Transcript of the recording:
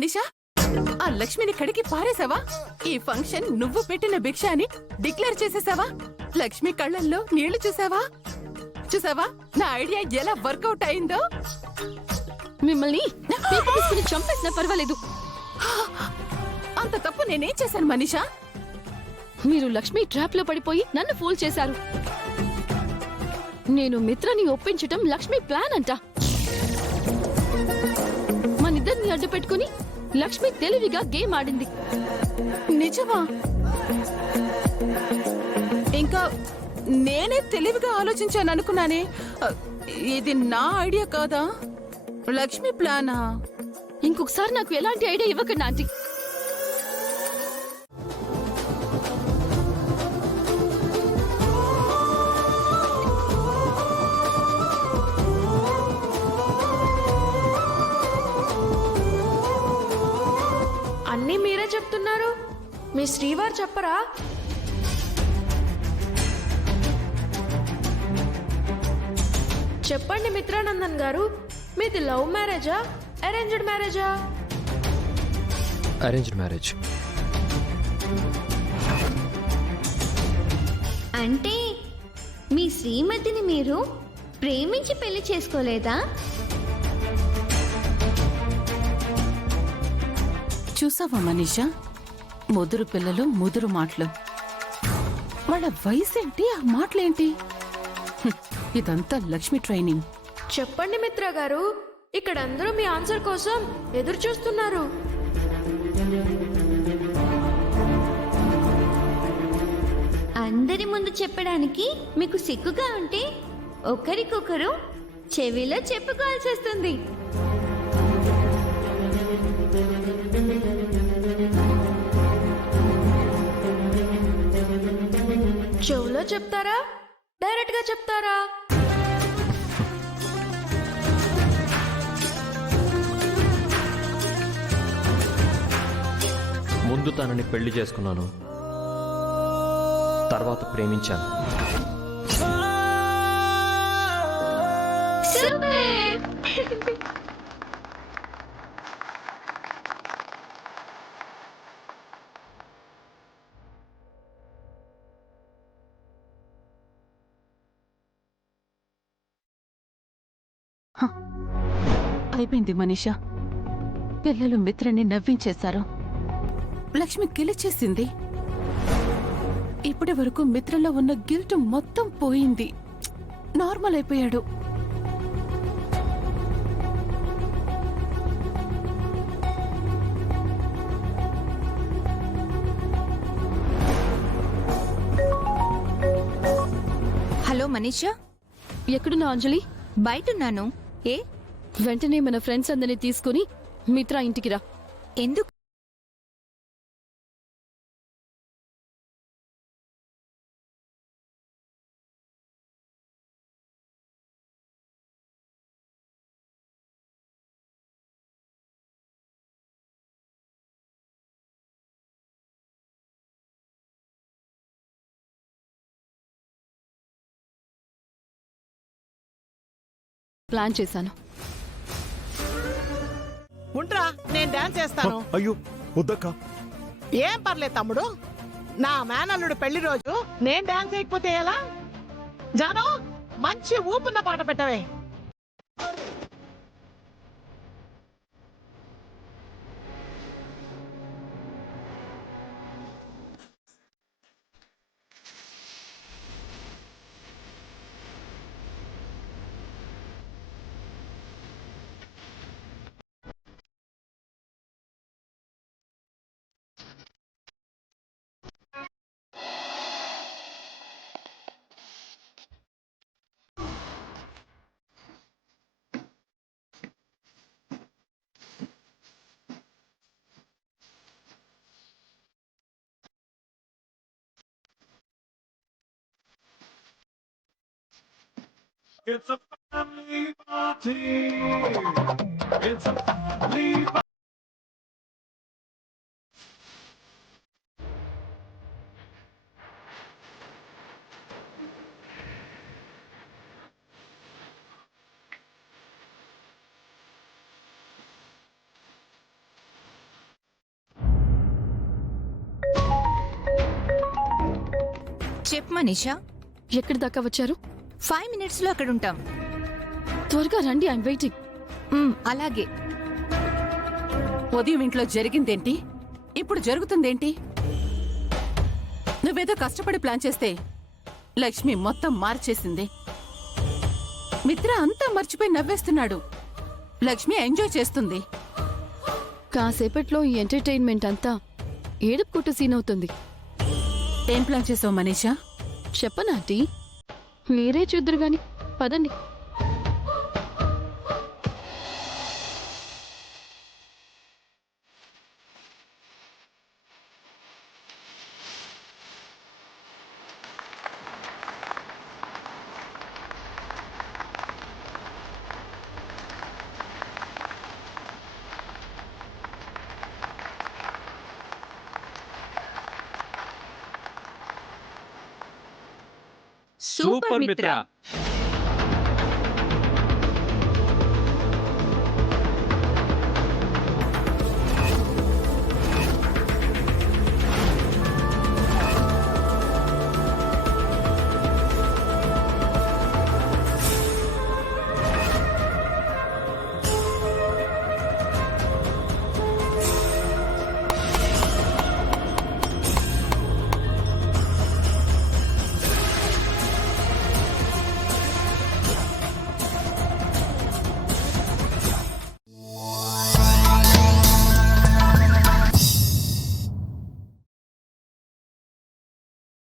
మనీషా, ఆ లక్ష్మిని కడికి పారేసావా? ఈ ఫంక్షన్ నువ్వు పెట్టిన భిక్ష అని డిక్లేర్ చేసేసావా? లక్ష్మి కళ్ళల్లో నీళ్లు చూసావా? చూసావా నా ఐడియా ఎలా వర్కౌట్ అయిందో? మిమ్మల్ని తీసుకుని చంపేసినా పర్వాలేదు. అంత తప్పు నేనేం చేశాను మనీషా? మీరు లక్ష్మి ట్రాప్ లో పడిపోయి నన్ను ఫూల్ చేశారు. నేను మిత్రని ఒప్పించటం లక్ష్మి ప్లాన్ అంట. మనిద్దరిని అడ్డు పెట్టుకుని లక్ష్మి తెలివిగా గేమ్ ఆడింది. నిజమా? ఇంకా నేనే తెలివిగా ఆలోచించాను అనుకున్నానే. ఇది నా ఐడియా కాదా? లక్ష్మి ప్లానా? ఇంకొకసారి నాకు ఎలాంటి ఐడియా ఇవ్వకండి ఆంటీ. అన్నీ మీరే చెప్తున్నారు, మీ శ్రీవారు చెప్పరా? చెప్పండి మిత్రానందన్ గారు, మీది లవ్ మ్యారేజా అరేంజ్డ్ మ్యారేజా? Arranged marriage. అంటే మీ శ్రీమతిని మీరు ప్రేమించి పెళ్లి చేసుకోలేదా? చూసావా మనీషా, ముదురు పిల్లలు ముదురు మాటలు. వాళ్ళ వయసేంటి, ఆ మాటలేంటి? ఇదంతా లక్ష్మి ట్రైనింగ్. చెప్పండి మిత్ర గారు, ఇక్కడ అందరూ మీ ఆన్సర్ కోసం ఎదురు చూస్తున్నారు. అందరి ముందు చెప్పడానికి మీకు సిగ్గుగా ఉంటే ఒకరికొకరు చెవిలో చెప్పుకోవాల్సి వస్తుంది. చెవులో చెప్తారా, డైరెక్ట్ గా చెప్తారా? ముందు తనని పెళ్లి చేసుకున్నాను, తర్వాత ప్రేమించాను. అయిపోయింది మనీషా. పిల్లలు మిత్రని నవ్వించేశారు, లక్ష్మి గెలిచేసింది. ఇప్పటి వరకు మిత్రలో ఉన్న గిల్ట్ మొత్తం పోయింది. నార్మల్ అయిపోయాడు. హలో మనీషా, ఎక్కడున్నా అంజలి? బయటున్నాను. ఏ? వెంటనే మన ఫ్రెండ్స్ అందరినీ తీసుకుని మిత్ర ఇంటికి రా. ఎందుకు? ప్లాన్ చేశాను. ఉంట్రా, నేను డాన్స్ చేస్తాను. అయ్యో వద్దక్క. ఏం పర్లేదు తమ్ముడు, నా మేనల్లుడు పెళ్లి రోజు నేను డాన్స్ చేయకపోతే ఎలా? జాను, మంచి ఊపున్న పాట పెట్టవే. It's a family party. It's a family party. చెప్పు మనీషా. ఎక్కడి దాకా వచ్చారు? 5 minutes లో అక్కడ ఉంటాం. త్వరగా రండి, ఐమ్ వెయిటింగ్. అలాగే. ఉదయం ఇంట్లో జరిగిందేంటి, ఇప్పుడు జరుగుతుందేంటి? నువ్వేదో కష్టపడి ప్లాన్ చేస్తే లక్ష్మి మొత్తం మార్చేసింది. మిత్ర అంతా మర్చిపోయి నవ్వేస్తున్నాడు. లక్ష్మి ఎంజాయ్ చేస్తుంది. కాసేపట్లో ఈ ఎంటర్టైన్మెంట్ అంతా ఏడుపు కొట్టు సీన్ అవుతుంది. ఏం ప్లాన్ చేసావు మనీషా? చెప్పనా ఆంటీ? మీరే చూద్దరు గాని, పదండి. సూపర్ మిత్ర.